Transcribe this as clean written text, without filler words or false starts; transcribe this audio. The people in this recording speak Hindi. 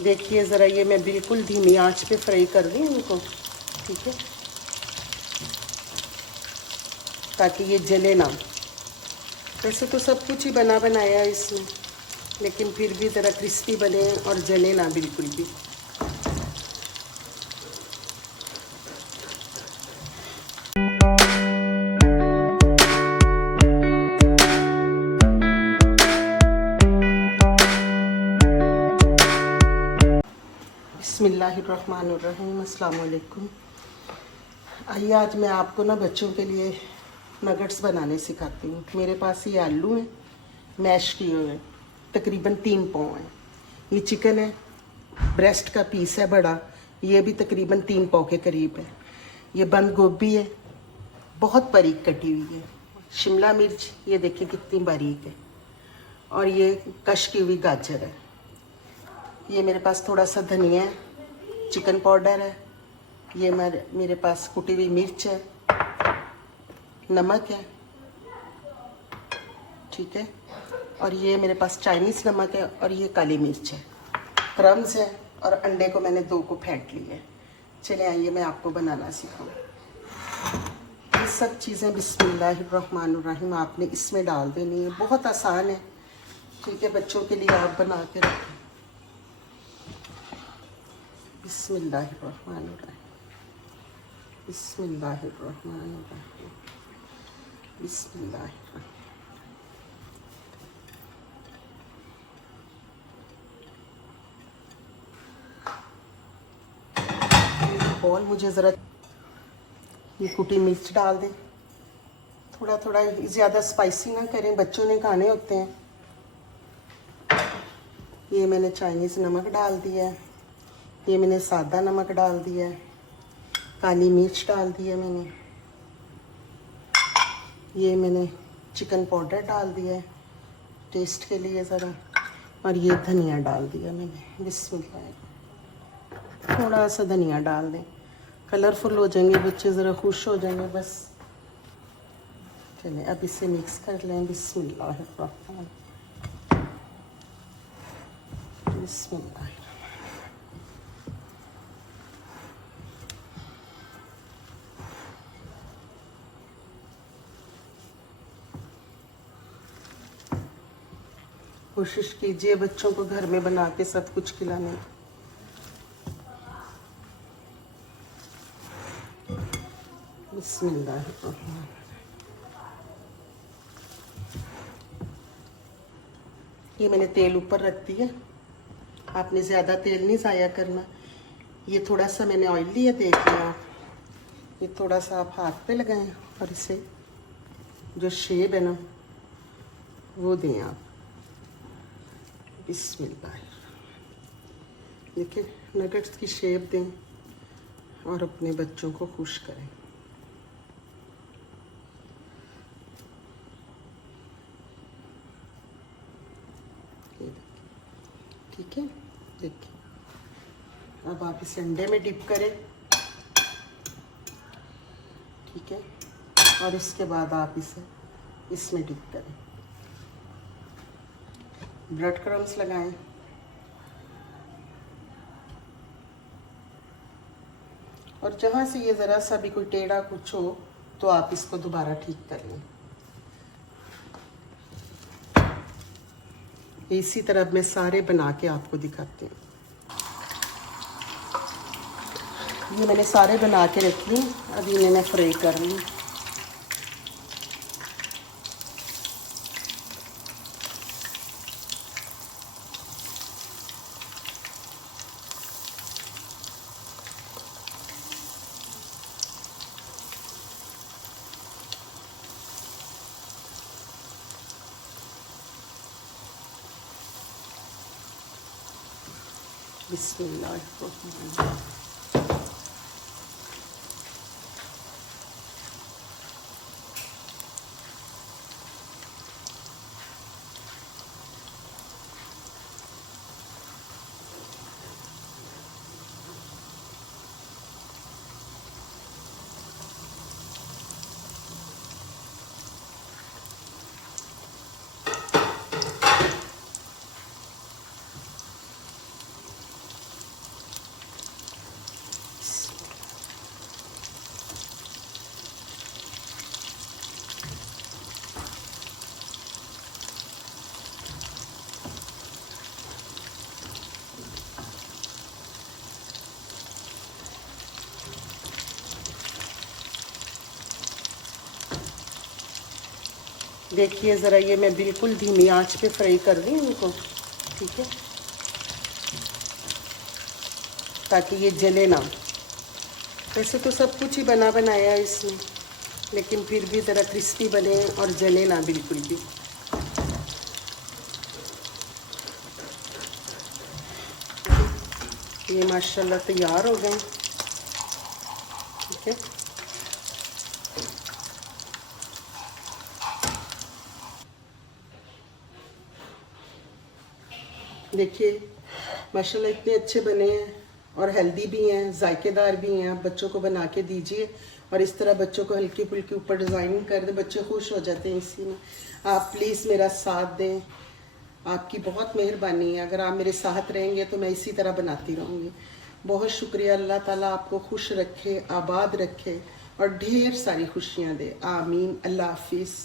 देखिए ज़रा, ये मैं बिल्कुल धीमी आंच पे फ्राई कर रही हूँ इनको, ठीक है, ताकि ये जले ना। वैसे तो सब कुछ ही बना बनाया है इसमें, लेकिन फिर भी ज़रा क्रिस्पी बने और जले ना बिल्कुल भी। बिस्मिल्लाहिर्रहमानिर्रहीम, अस्सलाम वालेकुम। आइए आज मैं आपको ना बच्चों के लिए नगट्स बनाने सिखाती हूँ। मेरे पास ये आलू हैं मैश किए हुए, तकरीबन 3 पाव हैं। ये चिकन है, ब्रेस्ट का पीस है बड़ा, ये भी तकरीबन 3 पाव के करीब है। ये बंद गोभी है, बहुत बारीक कटी हुई है। शिमला मिर्च ये देखिए कितनी बारीक है। और ये कश की हुई गाजर है। ये मेरे पास थोड़ा सा धनिया है, चिकन पाउडर है, ये मेरे पास कुटी हुई मिर्च है, नमक है, ठीक है, और ये मेरे पास चाइनीज़ नमक है, और ये काली मिर्च है, क्रम्स है, और अंडे को मैंने 2 को फेंट लिया है। चले आइए मैं आपको बनाना सिखाऊँ। ये सब चीज़ें बिस्मिल्लाहिर्रहमानिर्रहीम आपने इसमें डाल देनी है, बहुत आसान है, ठीक है। बच्चों के लिए आप बना के रखें। बिस्मिल्लाहिर्रहमानिर्रहीम, बिस्मिल्लाहिर्रहमानिर्रहीम, बिस्मिल्लाहिर्रहमानिर्रहीम। बॉल मुझे ज़रा ये कुटी मिर्च डाल दें, थोड़ा थोड़ा, ज़्यादा स्पाइसी ना करें, बच्चों ने खाने होते हैं। ये मैंने चाइनीज़ नमक डाल दिया है, ये मैंने सादा नमक डाल दिया है, काली मिर्च डाल दी है मैंने, ये मैंने चिकन पाउडर डाल दिया है टेस्ट के लिए ज़रा, और ये धनिया डाल दिया मैंने। बिस्मिल्लाह, थोड़ा सा धनिया डाल दें, कलरफुल हो जाएंगे बच्चे, ज़रा खुश हो जाएंगे बस। चलें अब इसे मिक्स कर लें। बिस्मिल्लाहिर्रहमान, बिस्मिल्लाह। कोशिश कीजिए बच्चों को घर में बना के सब कुछ खिलाने। बिस्मिल्लाहिर्रहमान। ये मैंने तेल ऊपर रख दिया, आपने ज़्यादा तेल नहीं ज़ाया करना। ये थोड़ा सा मैंने ऑयल लिया, देखिए आप, ये थोड़ा सा आप हाथ पे लगाएं और इसे जो शेप है ना वो दें आप। बिस्मिल्लाह, देखिए नगट्स की शेप दें और अपने बच्चों को खुश करें। ठीक है, देखिए अब आप इसे अंडे में डिप करें, ठीक है, और इसके बाद आप इसे इसमें डिप करें, ब्रेड क्रम्स लगाएं, और जहाँ से ये ज़रा सा भी कोई टेढ़ा कुछ हो तो आप इसको दोबारा ठीक कर लें। इसी तरह मैं सारे बना के आपको दिखाती हूँ। ये मैंने सारे बना के रख ली, अभी इन्हें मैं फ्राई कर लूँ। बिस्मिल्लाह। देखिए ज़रा, ये मैं बिल्कुल धीमी आंच पे फ्राई कर रही हूँ इनको, ठीक है, ताकि ये जले ना। वैसे तो सब कुछ ही बना बनाया है इसमें, लेकिन फिर भी ज़रा क्रिस्पी बने और जले ना बिल्कुल भी। ये माशाल्लाह तैयार हो गए, ठीक है। देखिए माशाल्लाह इतने अच्छे बने हैं और हेल्दी भी हैं, जायकेदार भी हैं। आप बच्चों को बना के दीजिए और इस तरह बच्चों को हल्की फुल्की ऊपर डिज़ाइनिंग कर दें, बच्चे खुश हो जाते हैं इसी में। आप प्लीज़ मेरा साथ दें, आपकी बहुत मेहरबानी है। अगर आप मेरे साथ रहेंगे तो मैं इसी तरह बनाती रहूँगी। बहुत शुक्रिया। अल्लाह ताला आपको खुश रखे, आबाद रखे और ढेर सारी खुशियाँ दे। आमीन। अल्लाह हाफिज़।